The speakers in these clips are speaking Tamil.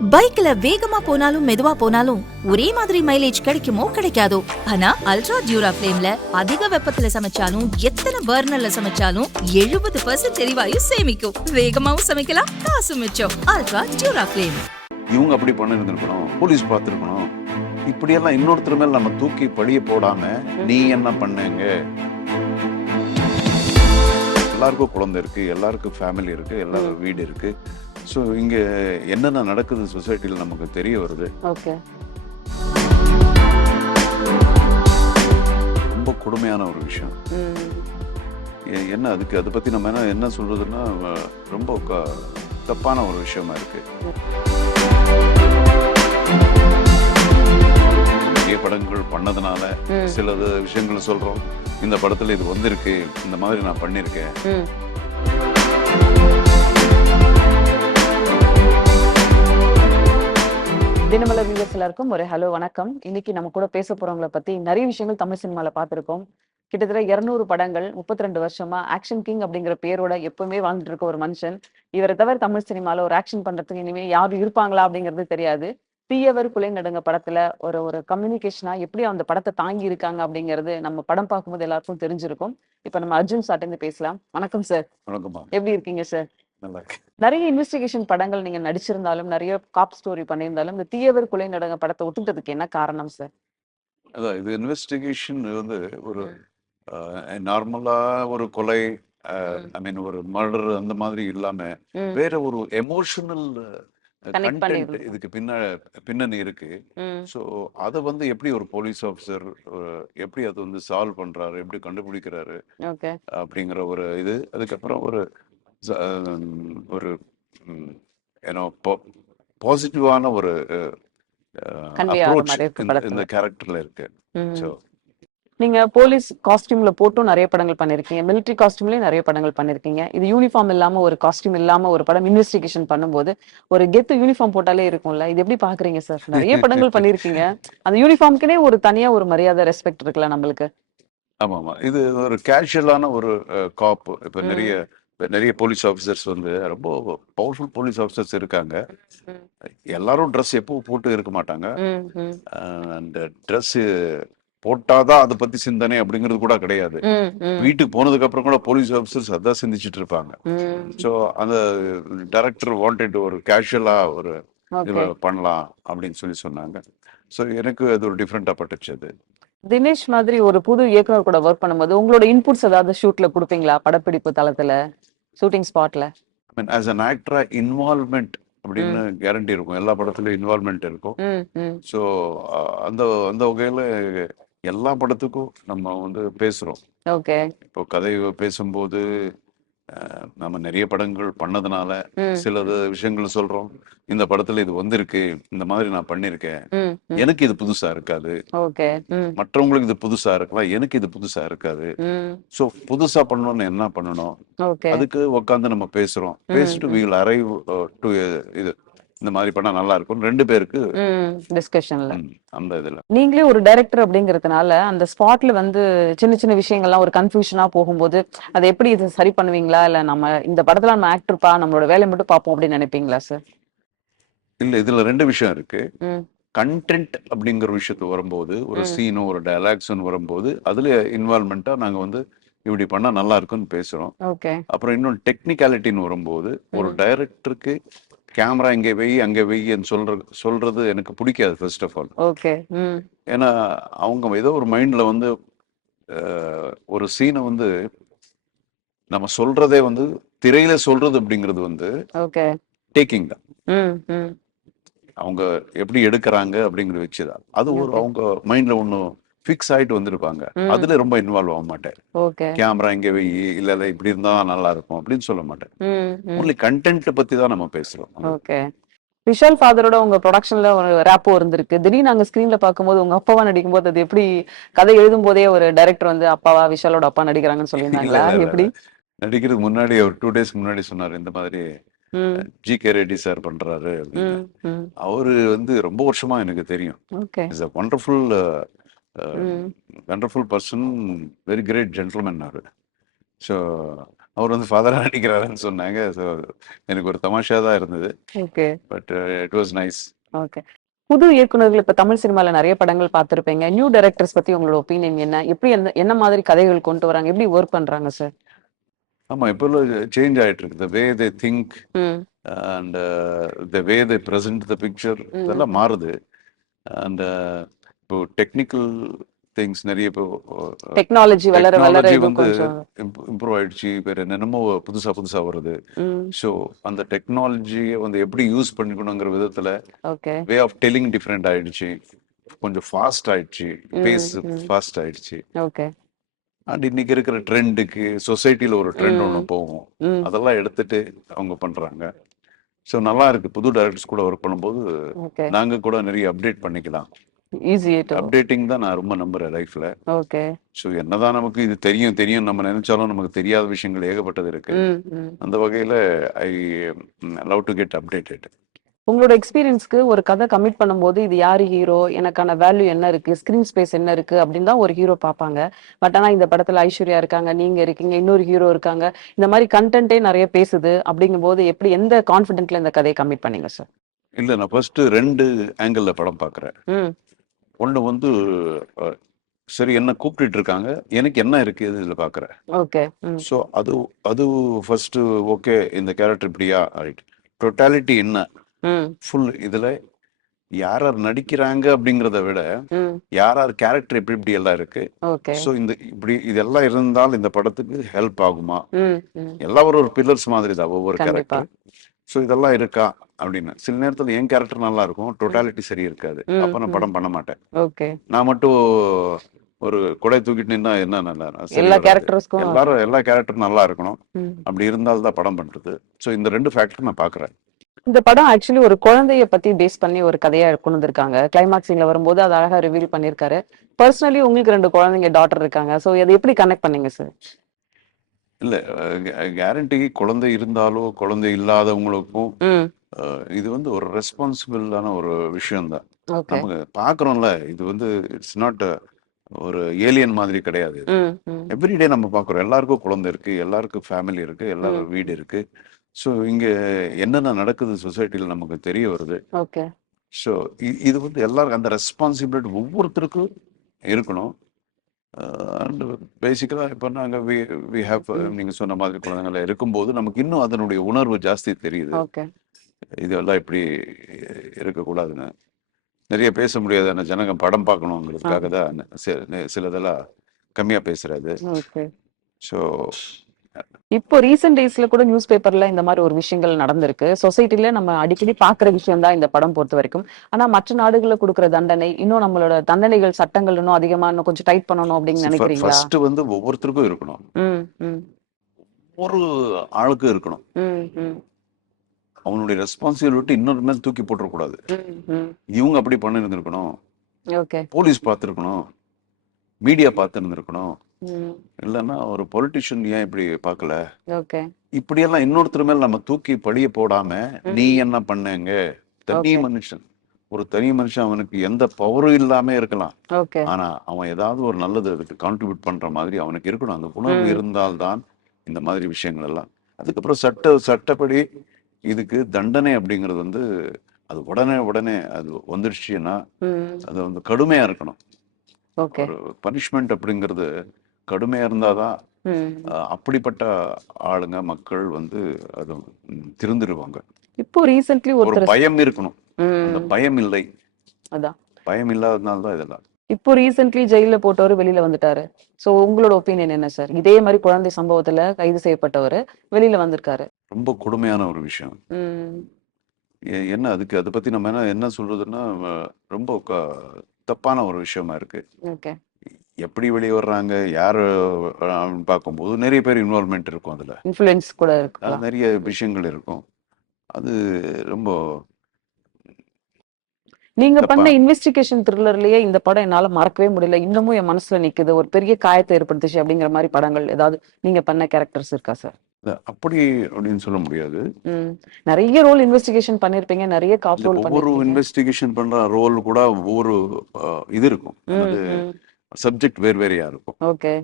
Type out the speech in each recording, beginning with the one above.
பைக்ல வேகமா போனாலும் மெதுவா போனாலும் ஒரே மாதிரி மைலேஜ் கிடைக்குமோ கிடைக்காதோ. ஆனா அல்ட்ரா டியூரா ஃபிளேம்ல அதிக வெப்பத்துல சமைச்சாலும் எத்தனை பர்னர்ல சமைச்சாலும் 70% எரிவாயு சேமிக்கும். வேகமாவும் சமைக்கலாம், காசு மிச்சம். Ultra டியூரா flame. இவங்க அப்படி பண்ணிருந்திருக்கணும், போலீஸ் பார்த்துருக்கணும், இப்படியெல்லாம் இன்னொருத்தர் மேல நம்ம தூக்கி பழிய போடாம நீ என்ன பண்ணீங்க. எல்லாருக்கும் குழந்தை இருக்கு, எல்லாருக்கும் ஃபேமிலி இருக்கு, எல்லாரும் வீடு இருக்கு. ஸோ இங்க என்னென்ன நடக்குது சொசைட்டியில் நமக்கு தெரிய வருது. ரொம்ப கொடுமையான ஒரு விஷயம். என்ன அதுக்கு அதை பத்தி நம்ம என்ன சொல்றதுன்னா ரொம்ப தப்பான ஒரு விஷயமா இருக்கு. நிறைய படங்கள் பண்ணதுனால சில விஷயங்கள் சொல்றோம். இந்த படத்துல இது வந்திருக்கு, இந்த மாதிரி நான் பண்ணிருக்கேன். தினமலர் வியூவர்ஸ் எல்லாருக்கும் ஒரு ஹலோ வணக்கம். இன்னைக்கு நம்ம கூட பேச போறவங்களை பத்தி நிறைய விஷயங்கள் தமிழ் சினிமால பார்த்திருக்கோம். கிட்டத்தட்ட 200 படங்கள், 32 வருஷமா ஆக்ஷன் கிங் அப்படிங்கிற பேரோட எப்பவுமே வாழ்ந்துட்டு இருக்க ஒரு மனுஷன். இவரை தவிர தமிழ் சினிமால ஒரு ஆக்ஷன் பண்றதுக்கு இனிமே யாரும் இருப்பாங்களா அப்படிங்கிறது தெரியாது. தீயவர் குலை நடுங்க படத்துல ஒரு ஒரு கம்யூனிகேஷனா எப்படி அந்த படத்தை தாங்கி இருக்காங்க அப்படிங்கிறது நம்ம படம் பார்க்கும்போது எல்லாருக்கும் தெரிஞ்சிருக்கும். இப்ப நம்ம அர்ஜுன் சார்ட்ட இருந்து பேசலாம். வணக்கம் சார். வணக்கம்மா. எப்படி இருக்கீங்க சார்? நல்லா இருக்கு. நிறைய இன்வெஸ்டிகேஷன் படங்கள் நீங்க நடிச்சிருந்தாலும், நிறைய காப் ஸ்டோரி பண்ணியிருந்தாலும், இந்த தீயவர் குலை நடுங்க படத்தை ஒத்துட்டதுக்கு என்ன காரணம் சார்? அதான் இது இன்வெஸ்டிகேஷன் வந்து ஒரு நார்மலா ஒரு கொலை, ஐ மீன் ஒரு மர்டர் அந்த மாதிரி இல்லாம வேற ஒரு எமோஷனல் கண்டென்ட் இதுக்கு பின்னணி இருக்கு. ஸோ அதை வந்து எப்படி ஒரு போலீஸ் ஆஃபீஸர் எப்படி அது வந்து சால்வ் பண்றாரு, எப்படி கண்டுபிடிக்கிறாரு அப்படிங்கிற ஒரு இது. அதுக்கப்புறம் ஒரு ஒரு ஏன்னோ பாசிட்டிவான ஒரு அப்ரோச் இந்த கேரக்டர்ல இருக்கு. ஸோ நீங்க போலீஸ் காஸ்டியூம்ல போட்டும் நிறைய படங்கள் பண்ணிருக்கீங்க, மிலிட்டரி காஸ்டியூம்லயும் நிறைய படங்கள் பண்ணிருக்கீங்க. இது யூனிஃபார்ம் இல்லாம ஒரு காஸ்டியூம் இல்லாம ஒரு படம் இன்வெஸ்டிகேஷன் பண்ணும்போது ஒரு கெத்து யூனிஃபார்ம் போட்டாலே இருக்கும்ல, இது எப்படி பாக்குறீங்க சார்? நிறைய படங்கள் பண்ணிருக்கீங்க, அந்த யூனிஃபார்முக்குனே ஒரு தனியா ஒரு மரியாதை, ரெஸ்பெக்ட் இருக்குல்ல நம்மளுக்கு? ஆமா, இது ஒரு கேஷுவலான ஒரு காப். இப்ப நிறைய போலீஸ் ஆஃபீஸர்ஸ் வந்து ரொம்ப பவர்ஃபுல் போலீஸ் ஆஃபீஸர்ஸ் இருக்காங்க. எல்லாரும் ட்ரெஸ் எப்பவும் போட்டு இருக்க மாட்டாங்க. அந்த ட்ரெஸ் போட்டாதான் அதை பத்தி சிந்தனை அப்படிங்கிறது கூட கிடையாது. வீட்டுக்கு போனதுக்கு அப்புறம் கூட போலீஸ் ஆஃபீஸர்ஸ் அதான் சிந்திச்சுட்டு இருப்பாங்க. ஸோ அந்த டைரக்டர் வாண்டட் ஒரு கேஷுவலா ஒரு இது பண்ணலாம் அப்படின்னு சொன்னாங்க. ஸோ எனக்கு அது ஒரு டிஃப்ரெண்டா பட்டுச்சு. அது தினேஷ் மாதிரி ஒரு புது இயக்குனர் கூட ஒர்க் பண்ணும்போது உங்களோட இன்புட்ஸ் ஏதாவது ஷூட்ல கொடுப்பீங்களா? படப்பிடிப்பு தளத்துல, ஷூட்டிங் ஸ்பாட்ல? ஐ மீன் ஆஸ் அன் ஆக்டரா இன்வால்வ்மெண்ட் அப்படின்னு கேரண்டி இருக்கும். எல்லா படத்துலயும் இன்வால்வ்மெண்ட் இருக்கும். ஸோ அந்த அந்த வகையில எல்லா படத்துக்கும் நம்ம வந்து பேசுறோம். இப்போ கதை பேசும்போது நம்ம நிறைய படங்கள் பண்ணதுனால சில விஷயங்கள் சொல்றோம். இந்த படத்துல இது வந்திருக்கு, இந்த மாதிரி நான் பண்ணிருக்கேன், எனக்கு இது புதுசா இருக்காது, மற்றவங்களுக்கு இது புதுசா இருக்கலாம், எனக்கு இது புதுசா இருக்காது. சோ புதுசா பண்ணணும்னு என்ன பண்ணணும், அதுக்கு உட்காந்து நம்ம பேசுறோம். பேசிட்டு we will arrive to இது இந்த மாதிரி பண்ணா நல்லா இருக்கும் ரெண்டு பேருக்கு டிஸ்கஷன்ல. அந்த இதுல நீங்களே ஒரு டைரக்டர் அப்படிங்கறதுனால அந்த ஸ்பாட்ல வந்து சின்ன சின்ன விஷயங்கள்லாம் ஒரு கன்ஃபியூஷனா போகும்போது அதை எப்படி இது சரி பண்ணுவீங்களா? இல்ல நம்ம இந்த படத்துல நம்ம ஆக்டர்ப்பா, நம்மளோட வேலையை மட்டும் பார்ப்போம் அப்படின்னு நினைப்பீங்களா சார்? இல்ல, இதுல ரெண்டு விஷயம் இருக்கு. கண்டென்ட் அப்படிங்கிற விஷயத்து வரும்போது, ஒரு சீனோ ஒரு டயலாக்ஸும் வரும்போது அதுல இன்வால்வ்மெண்டா நாங்க வந்து இப்படி பண்ணா நல்லா இருக்குன்னு பேசுறோம். அப்புறம் இன்னொன்று டெக்னிக்காலிட்டின்னு வரும்போது ஒரு டைரக்டருக்கு கேமரா இங்கே வெய் அங்கே வெய்ன்னு சொல்றது எனக்கு பிடிக்காது ஃபர்ஸ்ட் ஆஃப் ஆல். ஏன்னா அவங்க ஏதோ ஒரு மைண்ட்ல வந்து ஒரு சீனை வந்து நம்ம சொல்றதே வந்து திரையில சொல்றது அப்படிங்கிறது வந்து டேக்கிங் தான். அவங்க எப்படி எடுக்கிறாங்க அப்படிங்கிறது வச்சுதான் அது ஒரு அவங்க மைண்ட்ல ஒன்றும் ஃபிக்ஸ் ஆயிட்டு வந்திருப்பாங்க. அதுல ரொம்ப இன்வால்வ் ஆக மாட்டேன். கேமரா இங்க வெய் இல்ல இல்ல இப்படி இருந்தா நல்லா இருக்கும் அப்படின்னு சொல்ல மாட்டேன். ஒன்லி கண்டென்ட் பத்தி தான் நம்ம பேசுறோம். விஷால் ஃபாதரோட உங்க ப்ரொடக்ஷன்ல ஒரு ரேப்போ இருந்திருக்கு. திடீர்னு நாங்க ஸ்கிரீன்ல பார்க்கும்போது உங்க அப்பாவா நடிக்கும் போது அது எப்படி, கதை எழுதும் போதே ஒரு டைரக்டர் வந்து அப்பாவா விஷாலோட அப்பா நடிக்கிறாங்கன்னு சொல்லியிருந்தாங்களா? எப்படி நடிக்கிறதுக்கு முன்னாடி ஒரு 2 days முன்னாடி சொன்னாரு, இந்த மாதிரி ஜி.கே. ரெட்டி சார் பண்றாரு அப்படின்னு. அவரு வந்து ரொம்ப வருஷமா எனக்கு தெரியும். Is a wonderful person, very great gentleman. So அவர் வந்து ஃபாதரா நடிக்கிறாருன்னு சொன்னாங்க. ஸோ எனக்கு ஒரு தமாஷா தான் இருந்தது. Okay. But it was nice. Okay. புது இயக்குனர்கள் இப்ப தமிழ் சினிமால நெறைய படங்கள் பார்த்திருப்பீங்க. நியூ டைரக்டர்ஸ் பத்தி உங்களோட ஒப்பீனியன் என்ன? எப்படி என்ன மாதிரி கதைகள் கொண்டு வராங்க? எப்படி வொர்க் பண்றாங்க சார்? ஆமா, இப்போ சேஞ்ச் ஆயிட்டு இருக்கு. த வே தே திங்க் ம். And the way they present the picture இதெல்லாம் ம். மாறுது. அண்ட் இப்போ டெக்னிக்கல் திங்ஸ் நிறைய இப்போ டெக்னாலஜி வளர வளர டெக்னாலஜி இது வந்து கொஞ்சம் இம்ப்ரூவ் ஆயிடுச்சு. வேற என்னென்னமோ புதுசா புதுசா வருது. ம். ஸோ அந்த டெக்னாலஜியை வந்து எப்படி யூஸ் பண்ணிக்கணுங்கிற விதத்துல okay. Way of telling different ஆயிடுச்சு. கொஞ்சம் ஃபாஸ்ட் ஆயிடுச்சு. பேஸ் ம். ம். ஃபாஸ்ட் ஆயிடுச்சு. ஓகே. அண்ட் இன்னைக்கு இருக்கிற ட்ரெண்டுக்கு சொசைட்டில ஒரு ட்ரெண்ட் ஒன்று ம். போகும். ம். அதெல்லாம் எடுத்துட்டு அவங்க பண்றாங்க. ஸோ நல்லா இருக்கு. புது டைரக்டர்ஸ் கூட ஒர்க் பண்ணும்போது ஓகே. நாங்க கூட நிறைய அப்டேட் பண்ணிக்கலாம். ஈஸி டு அப்டேட்டிங் தான் நான் ரொம்ப நம்புறேன் லைஃப்ல. ஓகே. ஸோ என்னதான் நமக்கு இது தெரியும் தெரியும் நம்ம நினைச்சாலும் நமக்கு தெரியாத விஷயங்கள் ஏகப்பட்டது இருக்கு. ம். ம். அந்த வகையில I love to get updated. உங்களோட எக்ஸ்பீரியன்ஸ்க்கு ஒரு கதை கமிட் பண்ணும்போது இது யாரு ஹீரோ, எனக்கான வேல்யூ என்ன இருக்கு, ஸ்கிரீன் ஸ்பேஸ் என்ன இருக்கு அப்படின்னு தான் ஒரு ஹீரோ பார்ப்பாங்க. பட் ஆனா இந்த படத்துல ஐஸ்வர்யா இருக்காங்க, நீங்க இருக்கீங்க, இன்னொரு ஹீரோ இருக்காங்க. இந்த மாதிரி கண்டென்ட்டே நிறைய பேசுது. அப்படிங்கும்போது எப்படி எந்த கான்ஃபிடென்ட்ல இந்த கதையை கமிட் பண்ணீங்க சார்? இல்ல, நான் ஃபர்ஸ்ட் 2 ஆங்கிள் படம் பார்க்குறேன். ம். ஒண்ணு வந்து அஹ், சரி என்ன கூப்பிட்டுட்டு இருக்காங்க, எனக்கு என்ன இருக்கு இதுல பார்க்குறேன். ஓகே. ம். ஸோ அது அது ஃபர்ஸ்ட் ஓகே, இந்த கேரக்டர் இப்படியா ரைட். டோட்டாலிட்டி என்ன ம். ஃபுல் இதுல யார் யார் நடிக்கிறாங்க அப்படிங்கிறத விட ம். யார் யார் கேரக்டர் எப்படி இப்படி எல்லாம் இருக்கு. ஓகே. ஸோ இந்த இப்படி இதெல்லாம் இருந்தால் இந்த படத்துக்கு ஹெல்ப் ஆகுமா. ம். ம். எல்லாம் ஒரு பில்லர்ஸ் மாதிரி தான் ஒவ்வொரு கண்டிப்பா. கேரக்டர். ஸோ இதெல்லாம் இருக்கா அப்படின்னு சில நேரத்தில் என் கேரக்டர் நல்லா இருக்கும், டோட்டாலிட்டி சரி இருக்காது. ம். அப்போ நான் ம். படம் பண்ண மாட்டேன். ஓகே. நான் மட்டும் ஒரு கொடை தூக்கிட்டு நின்னா என்ன நல்லா சரி எல்லா வராது. கேரக்டர்ஸ்க்கும் எல்லா கேரக்டரும் நல்லா இருக்கணும். ம். அப்படி இருந்தால்தான் படம் பண்றது. ஸோ இந்த 2 ஃபேக்டர் நான் பார்க்குறேன். இந்த படம் ஆக்சுவலி ஒரு குழந்தைய பத்தி பேஸ் பண்ணி ஒரு கதையா கொண்டு வந்திருக்காங்க. கிளைமாக்ஸ் சீன்ல வரும்போது அது அழகா ரிவீல் பண்ணிருக்காரு. பர்சனலி உங்களுக்கு 2 குழந்தைங்க, டாட்டர் இருக்காங்க. சோ அதை எப்படி கனெக்ட் பண்ணீங்க சார்? இல்ல கேரண்டி குழந்தை இருந்தாலோ குழந்தை இல்லாதவங்களுக்கும் ம். இது வந்து ஒரு ரெஸ்பான்சிபிளான ஒரு விஷயம்தான். ஓகே. நமக்கு பார்க்குறோம்ல, இது வந்து இட்ஸ் நாட் ஒரு ஏலியன் மாதிரி கிடையாது. ம். ம். எவ்ரிடே நம்ம பார்க்குறோம். எல்லாருக்கும் குழந்தை இருக்கு, எல்லாருக்கும் ஃபேமிலி இருக்கு, எல்லாரும் ம். வீடு இருக்கு. ஸோ இங்க என்னென்ன நடக்குது சொசைட்டியில் நமக்கு தெரிய வருது. ஓகே. ஸோ இது வந்து எல்லாருக்கும் அந்த ரெஸ்பான்சிபிலிட்டி ஒவ்வொருத்தருக்கும் இருக்கணும். அண்ட் பேசிக்கலாக இப்போ நாங்கள் வி ஹேவ் ம். நீங்கள் சொன்ன மாதிரி குழந்தைங்கள இருக்கும்போது நமக்கு இன்னும் அதனுடைய உணர்வு ஜாஸ்தி தெரியுது. ஓகே. இதெல்லாம் இப்படி இருக்கக்கூடாதுன்னு நிறைய பேச முடியாத ஜனங்க படம் பார்க்கணுங்கிறதுக்காக தான் சிலதெல்லாம் கம்மியாக பேசுறது. ஓகே. ஸோ இப்போ ரீசெண்ட் டேஸ்ல கூட நியூஸ் பேப்பர்ல இந்த மாதிரி ஒரு விஷயங்கள் நடந்திருக்கு. சொசைட்டில நம்ம அடிக்கடி பாக்குற விஷயம் தான் இந்த படம் பொறுத்த வரைக்கும். ஆனா மற்ற நாடுகள்ல கொடுக்குற தண்டனை, இன்னும் நம்மளோட தண்டனைகள் சட்டங்கள் இன்னும் அதிகமா இன்னும் கொஞ்சம் டைட் பண்ணணும் அப்படின்னு நினைக்கிறீங்களா? ஃபர்ஸ்ட் வந்து ஒவ்வொருத்தருக்கும் இருக்கணும். ம். ம். ஒரு ஆளுக்கும் இருக்கணும். ம். ம். அவனுடைய ரெஸ்பான்சிபிலிட்டி இன்னொரு மேல் தூக்கி போட்டுறக்கூடாது. ம். ம். இவங்க அப்படி பண்ணி இருந்திருக்கணும், ஓகே. போலீஸ் பார்த்துருக்கணும், மீடியா பார்த்து இருந்திருக்கணும், ம். இல்லைன்னா ஒரு பொலிட்டிஷியன் ஏன் இப்படி பார்க்கல. ஓகே. இப்படியெல்லாம் இன்னொருத்தர் மேல் நம்ம தூக்கி பழிய போடாம நீ ம். என்ன பண்ணங்க. தனி ஓகே. மனுஷன், ஒரு தனி மனுஷன், அவனுக்கு எந்த பவரும் இல்லாம இருக்கலாம். ஓகே. ஆனா அவன் ஏதாவது ஒரு நல்லது அதுக்கு கான்ட்ரிபியூட் பண்ற மாதிரி அவனுக்கு இருக்கணும். அந்த உணர்வு ம். இருந்தால்தான் இந்த மாதிரி விஷயங்கள் எல்லாம். அதுக்கப்புறம் சட்டப்படி இதுக்கு தண்டனை அப்படிங்கிறது வந்து அது உடனே அது வந்துடுச்சுன்னா ம். அது வந்து கடுமையா இருக்கணும். ஓகே. ஒரு பனிஷ்மெண்ட் அப்படிங்கிறது கடுமையா இருந்தாதான் ம். அப்படிப்பட்ட ஆளுங்க மக்கள் வந்து அது திருந்திருவாங்க. இப்போ ரீசென்ட்லி ஒரு ஒருத்தர் பயம் இருக்கணும். அந்த ம். பயம் இல்லை. அதான். பயம் இல்லாததுனால தான் இதெல்லாம். இப்போ ரீசென்ட்லி ஜெயில போட்டவர் வெளியில வந்துட்டாரு. சோ உங்களோட ஒப்பீனியன் என்ன சார்? இதே மாதிரி குழந்தை சம்பவத்துல கைது செய்யப்பட்டவர் வெளியில வந்திருக்காரு. ரொம்ப கொடுமையான ஒரு விஷயம். ம். என்ன அதுக்கு அதை பத்தி நம்ம என்ன சொல்றதுன்னா ரொம்ப தப்பான ஒரு விஷயமா இருக்கு. ஓகே. எப்படி வெளியே வர்றாங்க யாரு பார்க்கும்போது நிறைய பேர் இன்வால்மெண்ட் இருக்கும். அதுல இன்ஃப்ளூயன்ஸ் கூட இருக்கு. நிறைய விஷயங்கள் இருக்கும். அது ரொம்ப நீங்க தப்பா. பண்ண இன்வெஸ்டிகேஷன் த்ரில்லர்லயே இந்த படம் என்னால மறக்கவே முடியல. இன்னமும் என் மனசுல நிக்குது. ஒரு பெரிய காயத்தை ஏற்படுத்துச்சு அப்படிங்கிற மாதிரி படங்கள் ஏதாவது நீங்க பண்ண கேரக்டர்ஸ் இருக்கா சார்? அப்படி அப்படின்னு சொல்ல முடியாது. ம். நிறைய ரோல் இன்வெஸ்டிகேஷன் பண்ணிருப்பீங்க. நிறைய காப் ரோல் ஒவ்வொரு பண்ணிருப்பீங்க. இன்வெஸ்டிகேஷன் பண்ற ரோல் கூட ஒவ்வொரு இது இருக்கும். ம். அது ம். சப்ஜெக்ட் வேறையா இருக்கும். ஓகே.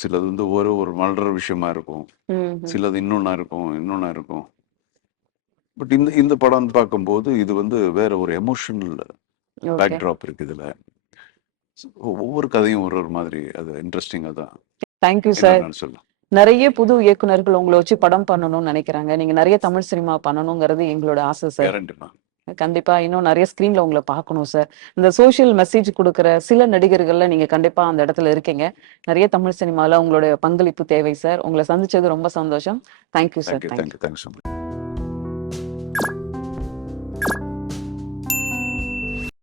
சிலது வந்து ஒரு மலர்ற விஷயமா இருக்கும், சிலது இன்னொன்னா இருக்கும். பட் இந்த படம்னு பார்க்கும்போது இது வந்து வேற ஒரு எமோஷனல் ஓகே. பேக்ட்ராப் இருக்கு இதுல. ஒவ்வொரு கதையும் ஒரு மாதிரி அது இன்ட்ரெஸ்டிங்கா தான் தேங்க்யூ சார். நான் சொல்லலாம். நிறைய புது இயக்குனர்கள் உங்களை வச்சு படம் பண்ணணும்னு நினைக்கிறாங்க. நீங்க நிறைய தமிழ் சினிமா பண்ணணுங்கிறது எங்களோட ஆசை சார். கேரண்டிமா. கண்டிப்பா இன்னும் நிறைய ஸ்கிரீன்ல உங்களை பார்க்கணும் சார். இந்த சோஷியல் மெசேஜ் கொடுக்குற சில நடிகர்கள்ல நீங்க கண்டிப்பா அந்த இடத்துல இருக்கீங்க. நிறைய தமிழ் சினிமால உங்களுடைய பங்களிப்பு தேவை சார். உங்களை சந்திச்சது ரொம்ப சந்தோஷம். Thank you sir. Thank you so much.